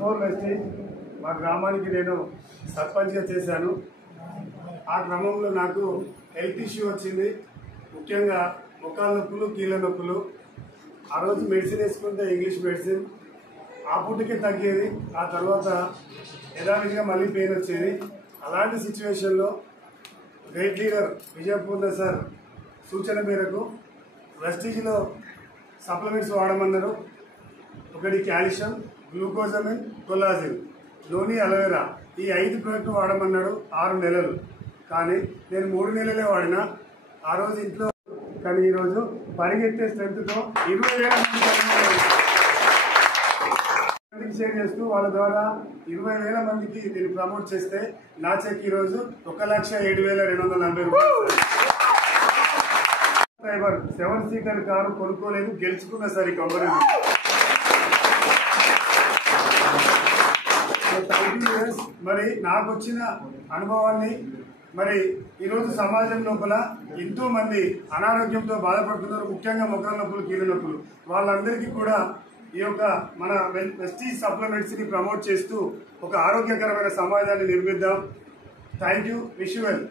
Before Vestige మా గ్రామానికి నేను సర్పంచ్గా చేశాను. ఆ క్రమంలో నాకు హెల్త్ ఇష్యూ వచ్చింది. ముఖ్యంగా మొక్కల నొప్పులు, కీళ్ళ నొప్పులు. ఆ రోజు మెడిసిన్ వేసుకుంటే ఇంగ్లీష్ మెడిసిన్ ఆ పూటకే తగ్గేది. ఆ తర్వాత యథావిధిగా మళ్ళీ పెయిన్ వచ్చేది. అలాంటి సిచ్యువేషన్లో గ్రేట్ లీడర్ విజయపూర్ణ సార్ సూచన మేరకు వెస్టీజ్లో సప్లిమెంట్స్ వాడమన్నారు. ఒకటి కాల్షియం, గ్లూకోజమిన్, కొల్లాజిన్, లోని అలోవెరా, ఈ 5 ప్రోడక్ట్ వాడమన్నాడు 6 నెలలు. కానీ నేను 3 నెలలే వాడినా. ఆ రోజు ఇంట్లో, కానీ ఈరోజు పరిగెత్తే స్ట్రెంత్తో 20,000 మందికి షేర్ చేస్తూ వాళ్ళ ద్వారా 20,000 మందికి దీన్ని ప్రమోట్ చేస్తే నా చెక్ ఈరోజు 1,07,240 రూపాయలు. 7 సీటర్ కారు కొనుక్కోలేదు, గెలుచుకున్న సార్ ఈ కంపెనీ. మరి నాకు వచ్చిన అనుభవాన్ని మరి ఈరోజు సమాజం లోపల ఎంతో మంది అనారోగ్యంతో బాధపడుతున్నారు. ముఖ్యంగా మొక్కల నొప్పులు, కీళ్ళ నొప్పులు. వాళ్ళందరికీ కూడా ఈ యొక్క మన వెస్టీజ్ సప్లిమెంట్స్ ని ప్రమోట్ చేస్తూ ఒక ఆరోగ్యకరమైన సమాజాన్ని నిర్మిద్దాం. Thank you. Wish you well.